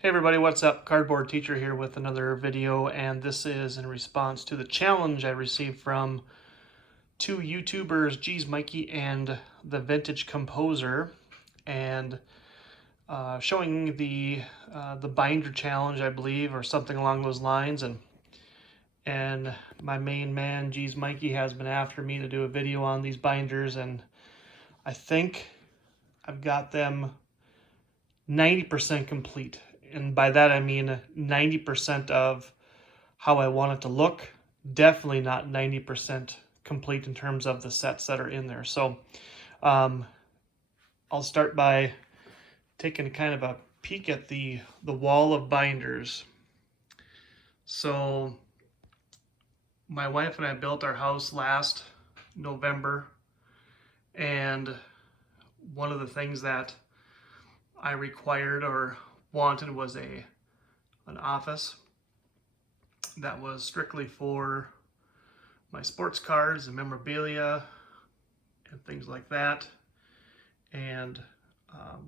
Hey everybody, what's up? Cardboard Teacher here with another video, and this is in response to the challenge I received from two YouTubers, Mikey and the Vintage Composer, and showing the binder challenge, I believe, or something along those lines. And my main man, Mikey, has been after me to do a video on these binders, and I think I've got them 90% complete. And by that I mean 90% of how I want it to look. Definitely not 90% complete in terms of the sets that are in there. So I'll start by taking kind of a peek at the wall of binders. So my wife and I built our house last November, and one of the things that I required or wanted was an office that was strictly for my sports cards and memorabilia and things like that. And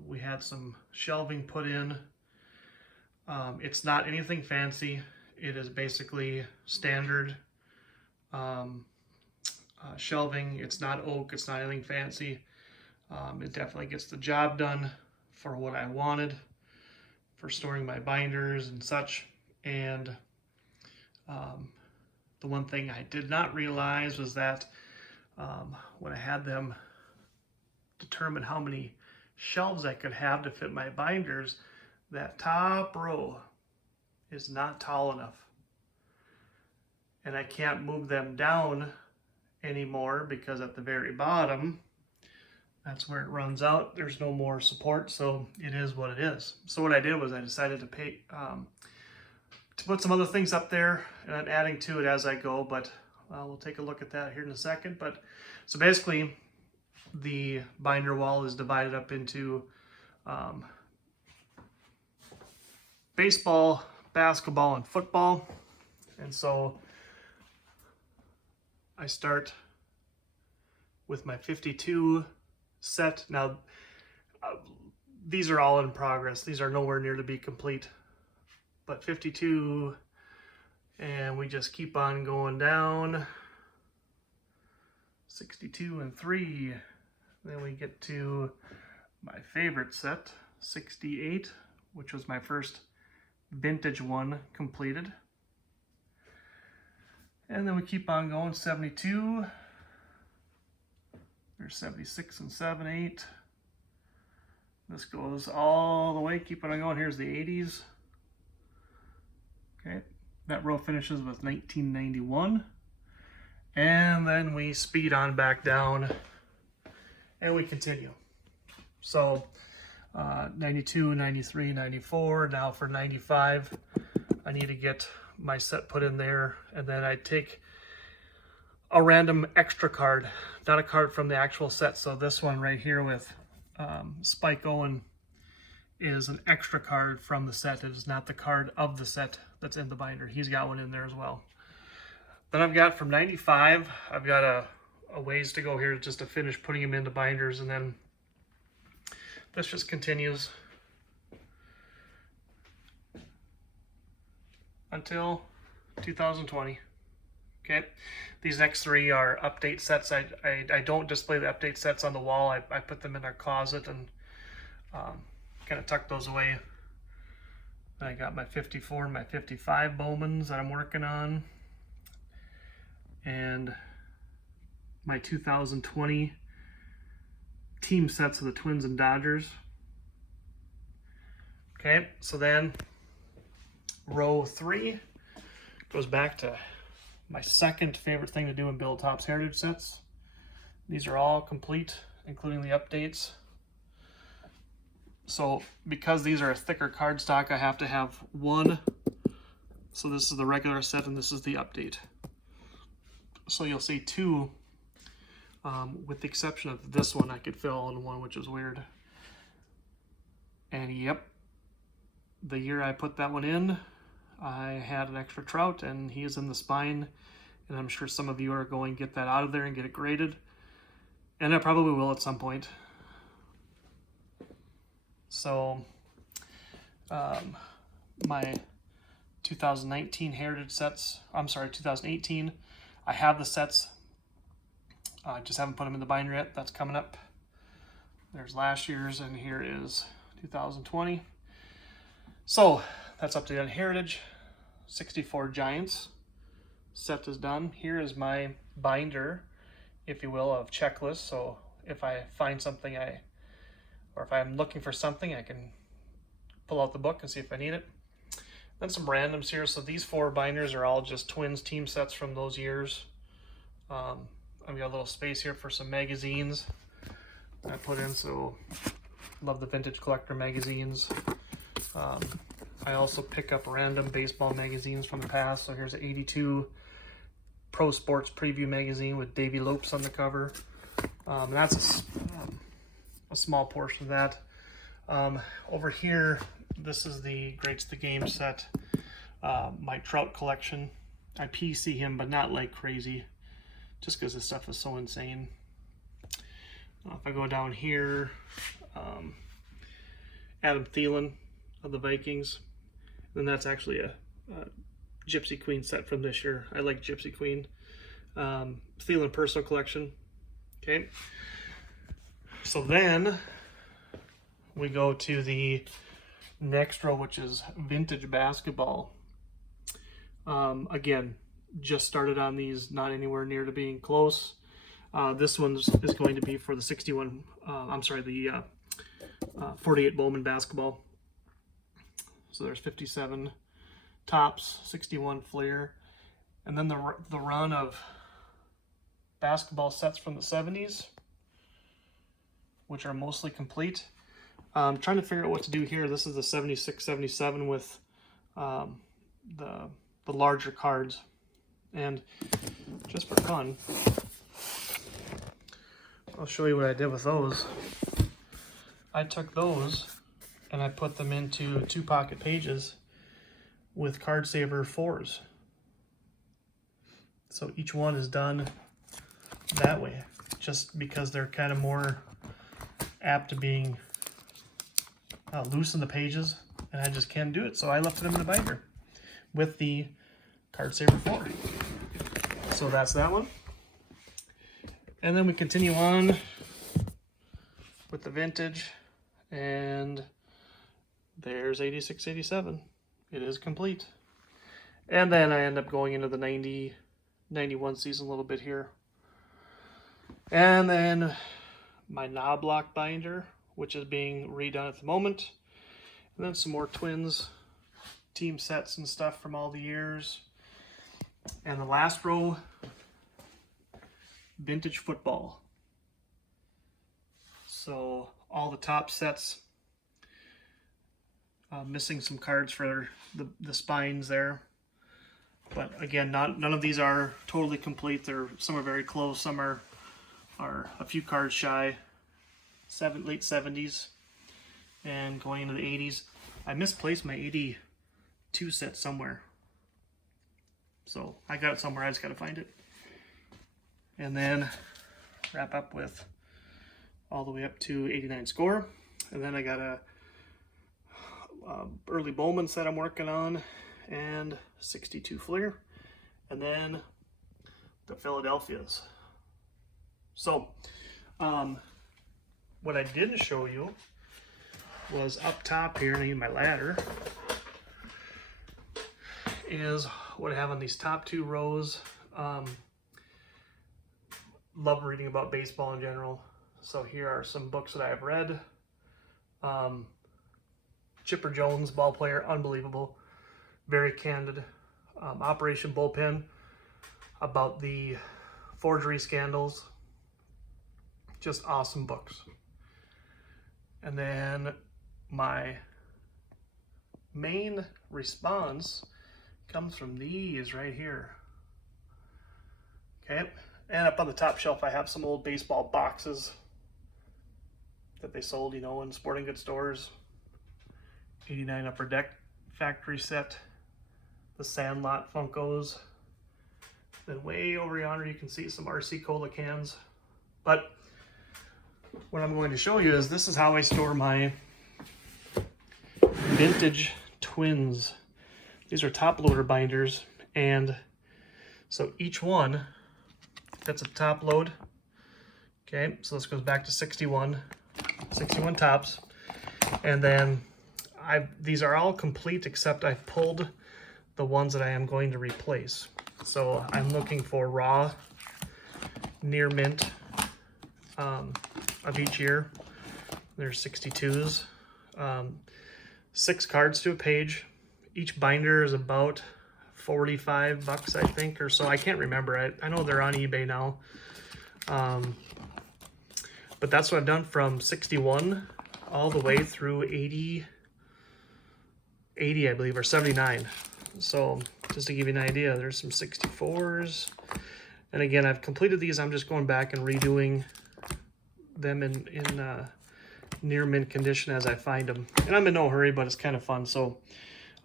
we had some shelving put in. It's not anything fancy. It is basically standard shelving. It's not oak. It's not anything fancy. It definitely gets the job done for what I wanted for storing my binders and such. And the one thing I did not realize was that when I had them determine how many shelves I could have to fit my binders, that top row is not tall enough. And I can't move them down anymore because at the very bottom, that's where it runs out. There's no more support, so it is what it is. So what I did was I decided to put some other things up there, and I'm adding to it as I go, but we'll take a look at that here in a second. But so basically, the binder wall is divided up into baseball, basketball, and football. And so I start with my 52 set. Now, these are all in progress. These are nowhere near to be complete. But 52, and we just keep on going down. 62 and 3. Then we get to my favorite set, 68, which was my first vintage one completed. And then we keep on going, 72. There's 76 and 7, 8. This goes all the way, keeping on going. Here's the 80s. Okay, that row finishes with 1991. And then we speed on back down and we continue. So 92, 93, 94. Now for 95, I need to get my set put in there, and then I take a random extra card, not a card from the actual set. So this one right here with Spike Owen is an extra card from the set. It is not the card of the set that's in the binder. He's got one in there as well. Then I've got from 95, I've got a ways to go here just to finish putting them into binders, and then this just continues until 2020. Okay, these next three are update sets. I don't display the update sets on the wall. I put them in our closet and kind of tuck those away. And I got my 54 and my 55 Bowmans that I'm working on, and my 2020 team sets of the Twins and Dodgers. Okay, so then row 3 goes back to my second favorite thing to do in Bill Top's Heritage sets. These are all complete, including the updates. So because these are a thicker cardstock, I have to have one. So this is the regular set and this is the update. So you'll see two, with the exception of this one I could fill all in one, which is weird. And yep, the year I put that one in, I had an extra trout and he is in the spine, and I'm sure some of you are going to get that out of there and get it graded, and I probably will at some point. So my 2019 Heritage sets. I'm sorry, 2018. I have the sets. I just haven't put them in the binder yet. That's coming up. There's last year's, and here is 2020. So that's up to date on Heritage. 64 Giants set is done. Here is my binder, if you will, of checklists. So if I find something or if I'm looking for something, I can pull out the book and see if I need it. Then some randoms here. So these 4 binders are all just Twins team sets from those years. I've got a little space here for some magazines I put in. So love the vintage collector magazines. I also pick up random baseball magazines from the past. So here's an 82 Pro Sports Preview magazine with Davey Lopes on the cover. And that's a small portion of that. Over here, this is the Greats the Game set. My Trout collection. I PC him, but not like crazy, just because this stuff is so insane. If I go down here, Adam Thielen of the Vikings. And that's actually a Gypsy Queen set from this year. I like Gypsy Queen. Thielen personal collection. Okay. So then we go to the next row, which is vintage basketball. Again, just started on these, not anywhere near to being close. This one is going to be for the 61, the 48 Bowman basketball. So there's 57 Topps, 61 Fleer, and then the run of basketball sets from the 70s, which are mostly complete. I'm trying to figure out what to do here. This is the 76-77 with the larger cards, and just for fun, I'll show you what I did with those. I took those and I put them into 2 pocket pages with Card Saver 4s. So each one is done that way, just because they're kind of more apt to being loose in the pages, and I just can't do it. So I left them in the binder with the Card Saver 4. So that's that one. And then we continue on with the vintage, and there's 86-87. It is complete. And then I end up going into the 90-91 season a little bit here. And then my knob block binder, which is being redone at the moment. And then some more Twins team sets and stuff from all the years. And the last row, vintage football. So all the top sets, missing some cards for the spines there. But again, none of these are totally complete. Some are very close, some are a few cards shy. Late 70s and going into the 80s. I misplaced my 82 set somewhere. So I got it somewhere, I just got to find it. And then wrap up with all the way up to 89 score. And then I got a early Bowman set I'm working on, and 62 Fleer. And then the Philadelphias. So, what I didn't show you was up top here, and I need my ladder, is what I have on these top 2 rows. Love reading about baseball in general. So here are some books that I have read. Chipper Jones, ball player, unbelievable. Very candid. Operation Bullpen, about the forgery scandals. Just awesome books. And then my main response comes from these right here. Okay, and up on the top shelf I have some old baseball boxes that they sold, in sporting goods stores. 89 Upper Deck factory set, the Sandlot Funkos. Then way over yonder you can see some RC Cola cans. But what I'm going to show you is this is how I store my vintage Twins. These are top loader binders, and so each one, that's a top load. Okay, so this goes back to 61 tops. And then these are all complete except I've pulled the ones that I am going to replace. So I'm looking for raw near mint of each year. There's 62s, 6 cards to a page. Each binder is about 45 bucks, I think, or so. I can't remember. I know they're on eBay now. But that's what I've done from 61 all the way through 80, I believe, or 79. So just to give you an idea, there's some 64s. And again, I've completed these. I'm just going back and redoing them in near mint condition as I find them. And I'm in no hurry, but it's kind of fun. So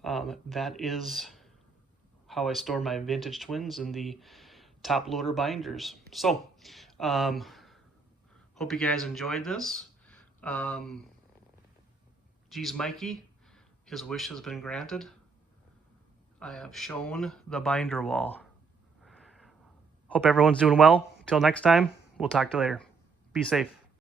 that is how I store my vintage Twins in the top loader binders. So hope you guys enjoyed this. Geez, Mikey, his wish has been granted. I have shown the binder wall. Hope everyone's doing well. Till next time, we'll talk to you later. Be safe.